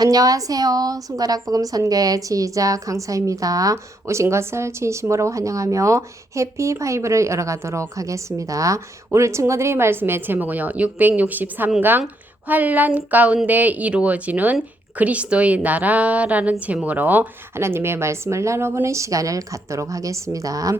안녕하세요. 손가락 복음 선교의 지휘자 강사입니다. 오신 것을 진심으로 환영하며 해피 바이블을 열어가도록 하겠습니다. 오늘 친구들이 말씀의 제목은요. 663강 환난 가운데 이루어지는 그리스도의 나라라는 제목으로 하나님의 말씀을 나눠보는 시간을 갖도록 하겠습니다.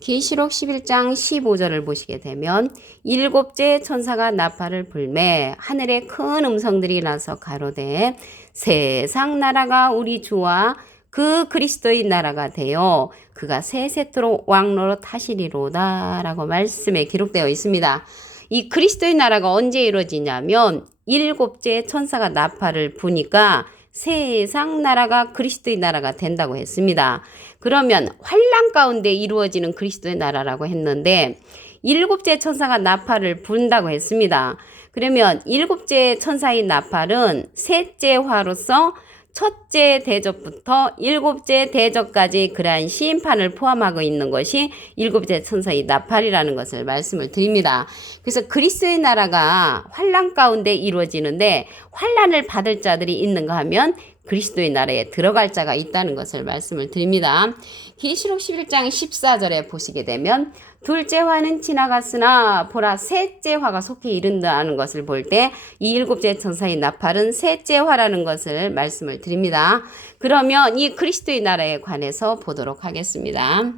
계시록 11장 15절을 보시게 되면 일곱째 천사가 나팔을 불매 하늘에 큰 음성들이 나서 가로되 세상 나라가 우리 주와 그 그리스도의 나라가 되어 그가 세세토록 왕노릇 하시리로다 라고 말씀에 기록되어 있습니다. 이 그리스도의 나라가 언제 이루어지냐면 일곱째 천사가 나팔을 부니까 세상 나라가 그리스도의 나라가 된다고 했습니다. 그러면 환난 가운데 이루어지는 그리스도의 나라라고 했는데 일곱째 천사가 나팔을 분다고 했습니다. 그러면 일곱째 천사의 나팔은 셋째 화로서 첫째 대접부터 일곱째 대접까지 그러한 심판을 포함하고 있는 것이 일곱째 천사의 나팔이라는 것을 말씀을 드립니다. 그래서 그리스도의 나라가 환난 가운데 이루어지는데 환난을 받을 자들이 있는가 하면 그리스도의 나라에 들어갈 자가 있다는 것을 말씀을 드립니다. 계시록 11장 14절에 보시게 되면 둘째 화는 지나갔으나 보라 셋째 화가 속히 이른다는 것을 볼 때 이 일곱째 천사의 나팔은 셋째 화라는 것을 말씀을 드립니다. 그러면 이 그리스도의 나라에 관해서 보도록 하겠습니다.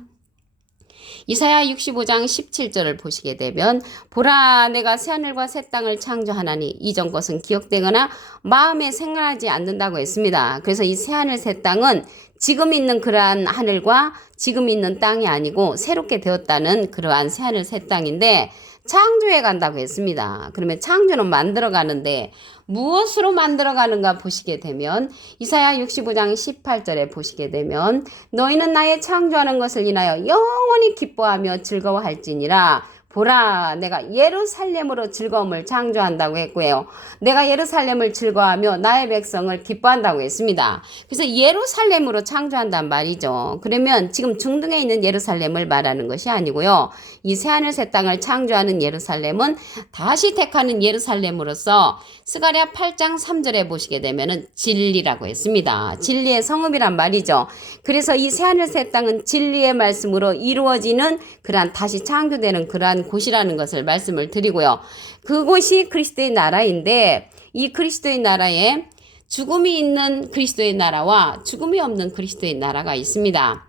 이사야 65장 17절을 보시게 되면 보라 내가 새하늘과 새 땅을 창조하나니 이전 것은 기억되거나 마음에 생각하지 않는다고 했습니다. 그래서 이 새하늘 새 땅은 지금 있는 그러한 하늘과 지금 있는 땅이 아니고 새롭게 되었다는 그러한 새하늘 새 땅인데 창조해 간다고 했습니다. 그러면 창조는 만들어 가는데 무엇으로 만들어 가는가 보시게 되면 이사야 65장 18절에 보시게 되면 너희는 나의 창조하는 것을 인하여 영원히 기뻐하며 즐거워할지니라 보라 내가 예루살렘으로 즐거움을 창조한다고 했고요. 내가 예루살렘을 즐거워하며 나의 백성을 기뻐한다고 했습니다. 그래서 예루살렘으로 창조한단 말이죠. 그러면 지금 중동에 있는 예루살렘을 말하는 것이 아니고요. 이 새하늘 새 땅을 창조하는 예루살렘은 다시 택하는 예루살렘으로서 스가랴 8장 3절에 보시게 되면은 진리라고 했습니다. 진리의 성읍이란 말이죠. 그래서 이 새하늘 새 땅은 진리의 말씀으로 이루어지는 그러한 다시 창조되는 그러한 곳이라는 것을 말씀을 드리고요. 그곳이 그리스도의 나라인데 이 그리스도의 나라에 죽음이 있는 그리스도의 나라와 죽음이 없는 그리스도의 나라가 있습니다.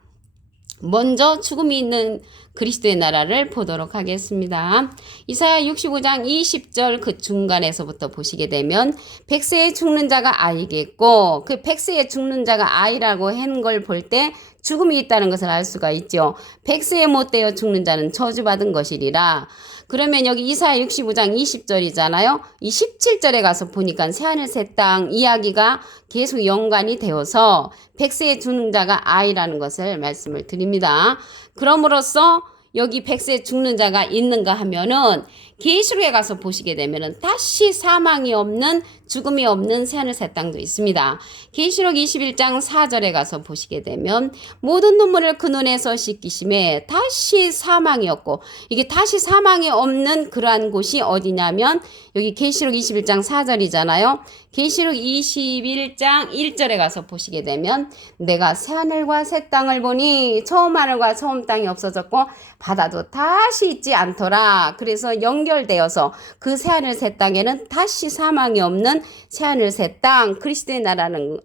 먼저 죽음이 있는 그리스도의 나라를 보도록 하겠습니다. 이사야 65장 20절 그 중간에서부터 보시게 되면 백세에 죽는 자가 아이겠고 그 백세에 죽는 자가 아이라고 한 걸 볼 때 죽음이 있다는 것을 알 수가 있죠. 백세에 못되어 죽는 자는 저주받은 것이리라. 그러면 여기 이사야 65장 20절이잖아요. 이 17절에 가서 보니까 새하늘 새 땅 이야기가 계속 연관이 되어서 백세에 죽는 자가 아이라는 것을 말씀을 드립니다. 그럼으로써 여기 백세에 죽는 자가 있는가 하면은 계시록에 가서 보시게 되면은 다시 사망이 없는 죽음이 없는 새하늘 새 땅도 있습니다. 계시록 21장 4절에 가서 보시게 되면 모든 눈물을 그 눈에서 씻기심에 다시 사망이 없고 이게 다시 사망이 없는 그러한 곳이 어디냐면 여기 계시록 21장 4절이잖아요. 계시록 21장 1절에 가서 보시게 되면 내가 새하늘과 새 땅을 보니 처음 하늘과 처음 땅이 없어졌고 바다도 다시 있지 않더라. 그래서 연결되어서 그 새하늘 새 땅에는 다시 사망이 없는 새하늘 새 땅 그리스도의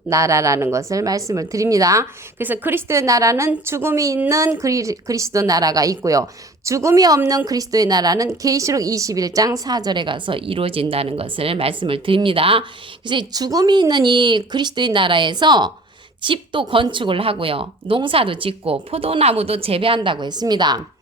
나라라는 것을 말씀을 드립니다. 그래서 그리스도의 나라는 죽음이 있는 그리스도 나라가 있고요. 죽음이 없는 그리스도의 나라는 계시록 21장 4절에 가서 이루어진다는 것을 말씀을 드립니다. 그래서 죽음이 있는 이 그리스도의 나라에서 집도 건축을 하고요. 농사도 짓고 포도나무도 재배한다고 했습니다.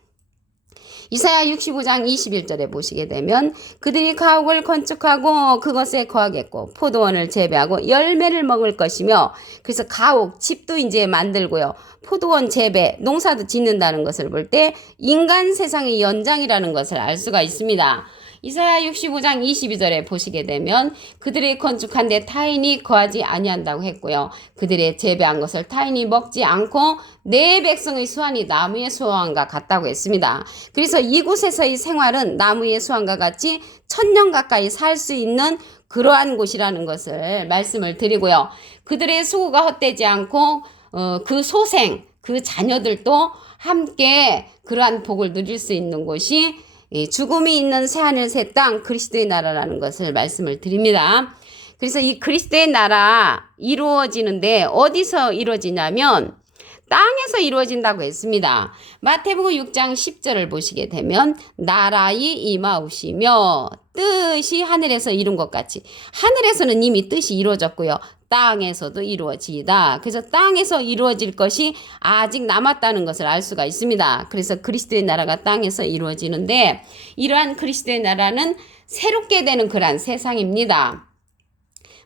이사야 65장 21절에 보시게 되면 그들이 가옥을 건축하고 그것에 거하겠고 포도원을 재배하고 열매를 먹을 것이며 그래서 가옥, 집도 이제 만들고요. 포도원 재배, 농사도 짓는다는 것을 볼 때 인간 세상의 연장이라는 것을 알 수가 있습니다. 이사야 65장 22절에 보시게 되면 그들이 건축한 데 타인이 거하지 아니한다고 했고요. 그들의 재배한 것을 타인이 먹지 않고 내 백성의 수완이 나무의 수완과 같다고 했습니다. 그래서 이곳에서의 생활은 나무의 수완과 같이 1000년 가까이 살 수 있는 그러한 곳이라는 것을 말씀을 드리고요. 그들의 수고가 헛되지 않고 그 소생, 그 자녀들도 함께 그러한 복을 누릴 수 있는 곳이 죽음이 있는 새하늘 새 땅 그리스도의 나라라는 것을 말씀을 드립니다. 그래서 이 그리스도의 나라 이루어지는데 어디서 이루어지냐면 땅에서 이루어진다고 했습니다. 마태복음 6장 10절을 보시게 되면 나라의 임하오시며 뜻이 하늘에서 이룬 것 같이 하늘에서는 이미 뜻이 이루어졌고요. 땅에서도 이루어지이다. 그래서 땅에서 이루어질 것이 아직 남았다는 것을 알 수가 있습니다. 그래서 그리스도의 나라가 땅에서 이루어지는데 이러한 그리스도의 나라는 새롭게 되는 그러한 세상입니다.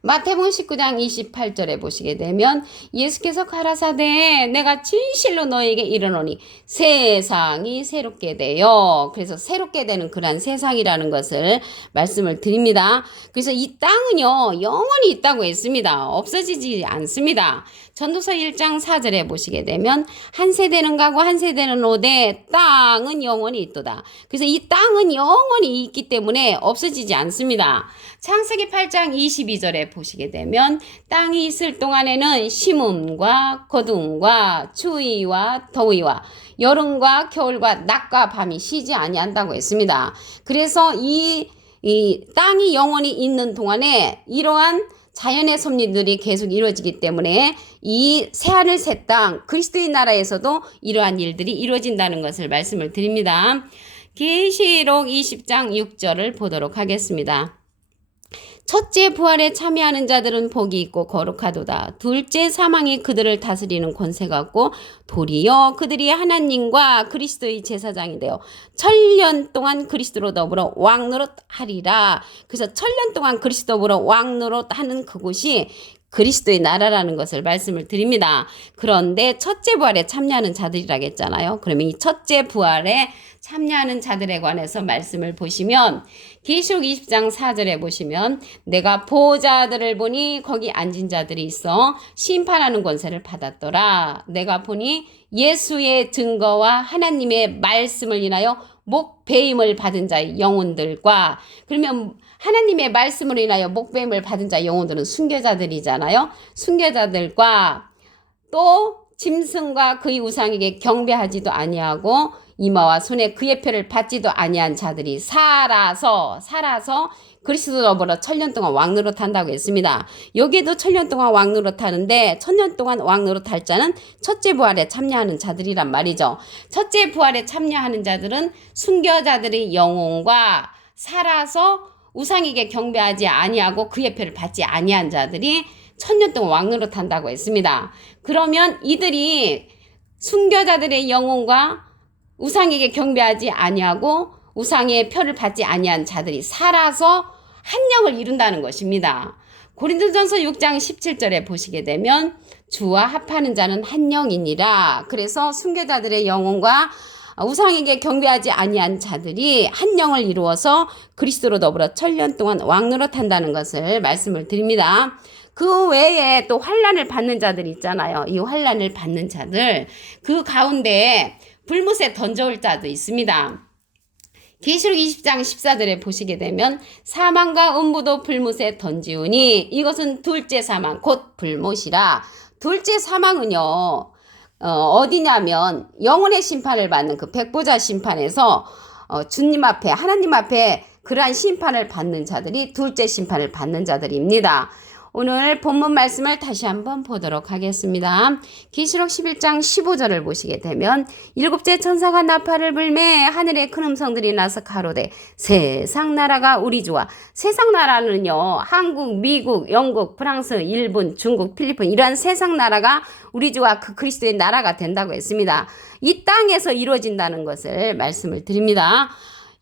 마태복음 19장 28절에 보시게 되면 예수께서 가라사대 내가 진실로 너에게 이르노니 세상이 새롭게 되어 그래서 새롭게 되는 그러한 세상이라는 것을 말씀을 드립니다. 그래서 이 땅은요 영원히 있다고 했습니다. 없어지지 않습니다. 전도서 1장 4절에 보시게 되면 한 세대는 가고 한 세대는 오되 땅은 영원히 있도다. 그래서 이 땅은 영원히 있기 때문에 없어지지 않습니다. 창세기 8장 22절에 보시게 되면 땅이 있을 동안에는 심음과 거둠과 추위와 더위와 여름과 겨울과 낮과 밤이 쉬지 아니한다고 했습니다. 그래서 이 땅이 영원히 있는 동안에 이러한 자연의 섭리들이 계속 이루어지기 때문에 이 새하늘 새 땅 그리스도의 나라에서도 이러한 일들이 이루어진다는 것을 말씀을 드립니다. 계시록 20장 6절을 보도록 하겠습니다. 첫째 부활에 참여하는 자들은 복이 있고 거룩하도다. 둘째 사망이 그들을 다스리는 권세가 없고 도리어 그들이 하나님과 그리스도의 제사장이 되어 1000년 동안 그리스도로 더불어 왕노릇하리라. 그래서 1000년 동안 그리스도 더불어 왕노릇하는 그곳이 그리스도의 나라라는 것을 말씀을 드립니다. 그런데 첫째 부활에 참여하는 자들이라고 했잖아요. 그러면 이 첫째 부활에 참여하는 자들에 관해서 말씀을 보시면 계시록 20장 4절에 보시면 내가 보호자들을 보니 거기 앉은 자들이 있어 심판하는 권세를 받았더라. 내가 보니 예수의 증거와 하나님의 말씀을 인하여 목배임을 받은 자의 영혼들과 그러면 하나님의 말씀으로 인하여 목배임을 받은 자의 영혼들은 순교자들이잖아요. 순교자들과 또 짐승과 그의 우상에게 경배하지도 아니하고 이마와 손에 그의 표를 받지도 아니한 자들이 살아서 그리스도 더불어 1000년 동안 왕노릇한다고 했습니다. 여기에도 1000년 동안 왕노릇하는데 1000년 동안 왕노릇할 자는 첫째 부활에 참여하는 자들이란 말이죠. 첫째 부활에 참여하는 자들은 순교자들의 영혼과 살아서 우상에게 경배하지 아니하고 그의 표를 받지 아니한 자들이 1000년 동안 왕노릇한다고 했습니다. 그러면 이들이 순교자들의 영혼과 우상에게 경배하지 아니하고 우상의 표를 받지 아니한 자들이 살아서 한 영을 이룬다는 것입니다. 고린도전서 6장 17절에 보시게 되면 주와 합하는 자는 한 영이니라. 그래서 순교자들의 영혼과 우상에게 경배하지 아니한 자들이 한 영을 이루어서 그리스도로 더불어 1000년 동안 왕노릇한다는 것을 말씀을 드립니다. 그 외에 또 환난을 받는 자들 있잖아요. 이 환난을 받는 자들 그 가운데 불못에 던져올 자도 있습니다. 계시록 20장 14절에 보시게 되면 사망과 음부도 불못에 던지우니 이것은 둘째 사망 곧 불못이라. 둘째 사망은요 어디냐면 영혼의 심판을 받는 그 백보자 심판에서 주님 앞에 하나님 앞에 그러한 심판을 받는 자들이 둘째 심판을 받는 자들입니다. 오늘 본문 말씀을 다시 한번 보도록 하겠습니다. 계시록 11장 15절을 보시게 되면 일곱째 천사가 나팔을 불매 하늘에 큰 음성들이 나서 가로되 세상 나라가 우리 주와 세상 나라는요 한국, 미국, 영국, 프랑스, 일본, 중국, 필리핀 이러한 세상 나라가 우리 주와 그 그리스도의 나라가 된다고 했습니다. 이 땅에서 이루어진다는 것을 말씀을 드립니다.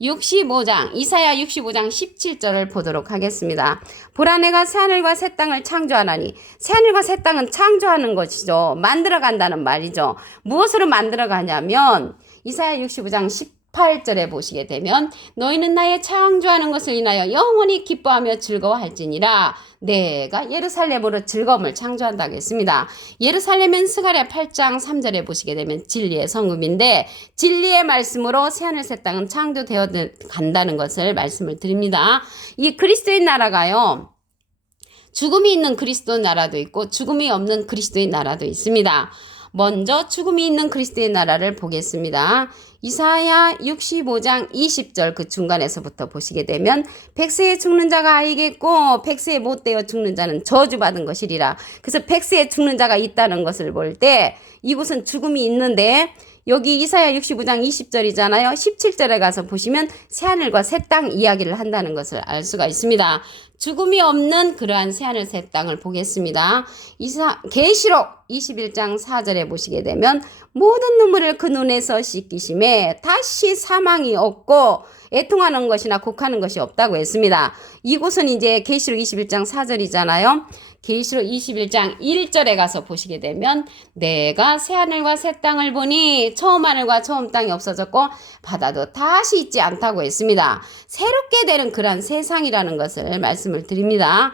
65장 이사야 65장 17절을 보도록 하겠습니다. 보라 내가 새하늘과 새 땅을 창조하나니 새하늘과 새 땅은 창조하는 것이죠. 만들어간다는 말이죠. 무엇으로 만들어가냐면 이사야 65장 8절에 보시게 되면 너희는 나의 창조하는 것을 인하여 영원히 기뻐하며 즐거워할지니라. 내가 예루살렘으로 즐거움을 창조한다고 했습니다. 예루살렘은 스가랴 8장 3절에 보시게 되면 진리의 성읍인데 진리의 말씀으로 새하늘 새 땅은 창조되어 간다는 것을 말씀을 드립니다. 이 그리스도의 나라가요. 죽음이 있는 그리스도의 나라도 있고 죽음이 없는 그리스도의 나라도 있습니다. 먼저 죽음이 있는 그리스도의 나라를 보겠습니다. 이사야 65장 20절 그 중간에서부터 보시게 되면 백세에 죽는 자가 아이겠고 백세에 못되어 죽는 자는 저주받은 것이리라. 그래서 백세에 죽는 자가 있다는 것을 볼 때 이곳은 죽음이 있는데 여기 이사야 65장 20절이잖아요. 17절에 가서 보시면 새하늘과 새 땅 이야기를 한다는 것을 알 수가 있습니다. 죽음이 없는 그러한 새하늘 새 땅을 보겠습니다. 계시록 21장 4절에 보시게 되면 모든 눈물을 그 눈에서 씻기심에 다시 사망이 없고 애통하는 것이나 곡하는 것이 없다고 했습니다. 이곳은 이제 계시록 21장 4절이잖아요. 계시록 21장 1절에 가서 보시게 되면 내가 새하늘과 새 땅을 보니 처음 하늘과 처음 땅이 없어졌고 바다도 다시 있지 않다고 했습니다. 새롭게 되는 그런 세상이라는 것을 말씀을 드립니다.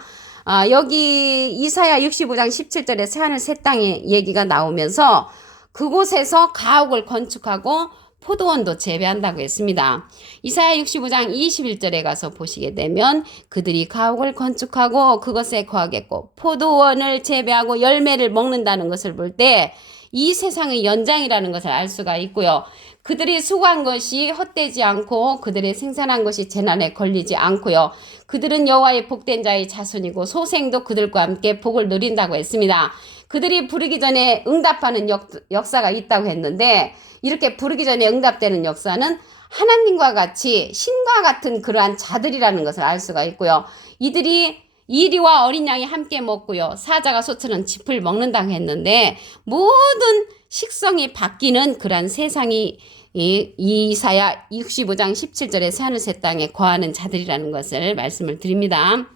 여기 이사야 65장 17절에 새하늘 새 땅의 얘기가 나오면서 그곳에서 가옥을 건축하고 포도원도 재배한다고 했습니다. 이사야 65장 21절에 가서 보시게 되면 그들이 가옥을 건축하고 그것에 거하겠고 포도원을 재배하고 열매를 먹는다는 것을 볼 때 이 세상의 연장이라는 것을 알 수가 있고요. 그들이 수고한 것이 헛되지 않고 그들의 생산한 것이 재난에 걸리지 않고요. 그들은 여호와의 복된 자의 자손이고 소생도 그들과 함께 복을 누린다고 했습니다. 그들이 부르기 전에 응답하는 역사가 있다고 했는데 이렇게 부르기 전에 응답되는 역사는 하나님과 같이 신과 같은 그러한 자들이라는 것을 알 수가 있고요. 이들이 이리와 어린 양이 함께 먹고요. 사자가 소처럼 짚을 먹는다고 했는데 모든 식성이 바뀌는 그러한 세상이 이사야 65장 17절에 새하늘 새 땅에 거하는 자들이라는 것을 말씀을 드립니다.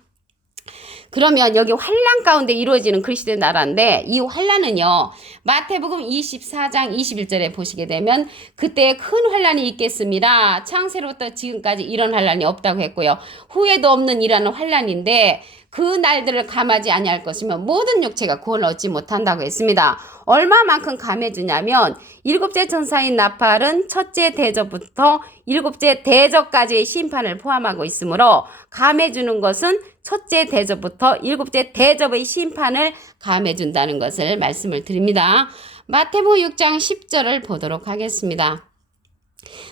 그러면 여기 환란 가운데 이루어지는 그리스도의 나라인데 이 환란은요. 마태복음 24장 21절에 보시게 되면 그때 큰 환란이 있겠습니다. 창세로부터 지금까지 이런 환란이 없다고 했고요. 후에도 없는 이라는 환란인데 그 날들을 감하지 아니할 것이면 모든 육체가 구원을 얻지 못한다고 했습니다. 얼마만큼 감해주냐면 일곱째 천사인 나팔은 첫째 대접부터 일곱째 대접까지의 심판을 포함하고 있으므로 감해주는 것은 첫째 대접부터 일곱째 대접의 심판을 감해준다는 것을 말씀을 드립니다. 마태복음 6장 10절을 보도록 하겠습니다.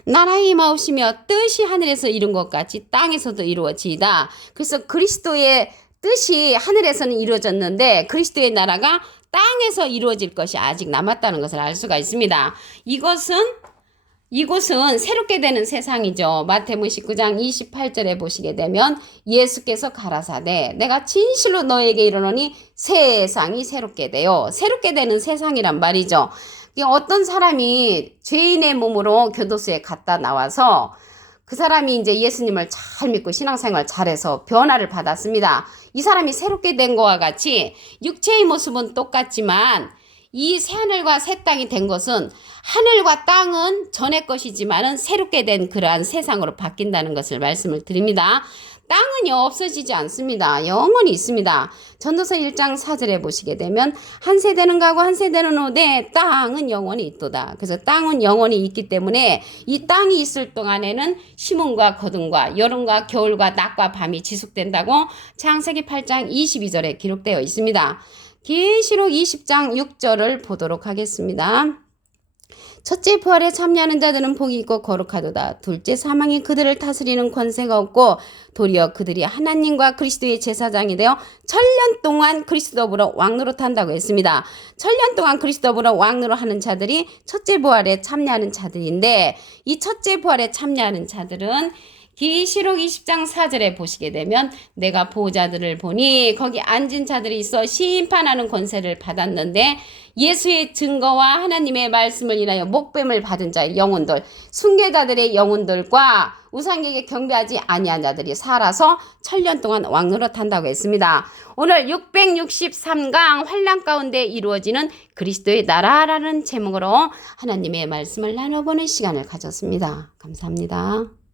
나라의 임하오시며 뜻이 하늘에서 이룬 것 같이 땅에서도 이루어지이다. 그래서 그리스도의 뜻이 하늘에서는 이루어졌는데 그리스도의 나라가 땅에서 이루어질 것이 아직 남았다는 것을 알 수가 있습니다. 이곳은 새롭게 되는 세상이죠. 마태복음 19장 28절에 보시게 되면 예수께서 가라사대 내가 진실로 너에게 이르노니 세상이 새롭게 되어 새롭게 되는 세상이란 말이죠. 어떤 사람이 죄인의 몸으로 교도소에 갔다 나와서 그 사람이 이제 예수님을 잘 믿고 신앙생활 잘해서 변화를 받았습니다. 이 사람이 새롭게 된 것과 같이 육체의 모습은 똑같지만 이 새하늘과 새 땅이 된 것은 하늘과 땅은 전의 것이지만은 새롭게 된 그러한 세상으로 바뀐다는 것을 말씀을 드립니다. 땅은요 없어지지 않습니다. 영원히 있습니다. 전도서 1장 4절에 보시게 되면 한 세대는 가고 한 세대는 오되 땅은 영원히 있도다. 그래서 땅은 영원히 있기 때문에 이 땅이 있을 동안에는 심음과 거둠과 여름과 겨울과 낮과 밤이 지속된다고 창세기 8장 22절에 기록되어 있습니다. 계시록 20장 6절을 보도록 하겠습니다. 첫째 부활에 참여하는 자들은 복이 있고 거룩하도다. 둘째 사망이 그들을 다스리는 권세가 없고 도리어 그들이 하나님과 그리스도의 제사장이 되어 천년 동안 그리스도 더불어 왕노릇한다고 했습니다. 천년 동안 그리스도 더불어 왕노릇하는 자들이 첫째 부활에 참여하는 자들인데 이 첫째 부활에 참여하는 자들은 계시록 20장 4절에 보시게 되면 내가 보호자들을 보니 거기 앉은 자들이 있어 심판하는 권세를 받았는데 예수의 증거와 하나님의 말씀을 인하여 목뱀을 받은 자의 영혼들, 순교자들의 영혼들과 우상에게 경배하지 아니한 자들이 살아서 천년 동안 왕노릇한다고 했습니다. 오늘 663강 환난 가운데 이루어지는 그리스도의 나라라는 제목으로 하나님의 말씀을 나눠보는 시간을 가졌습니다. 감사합니다.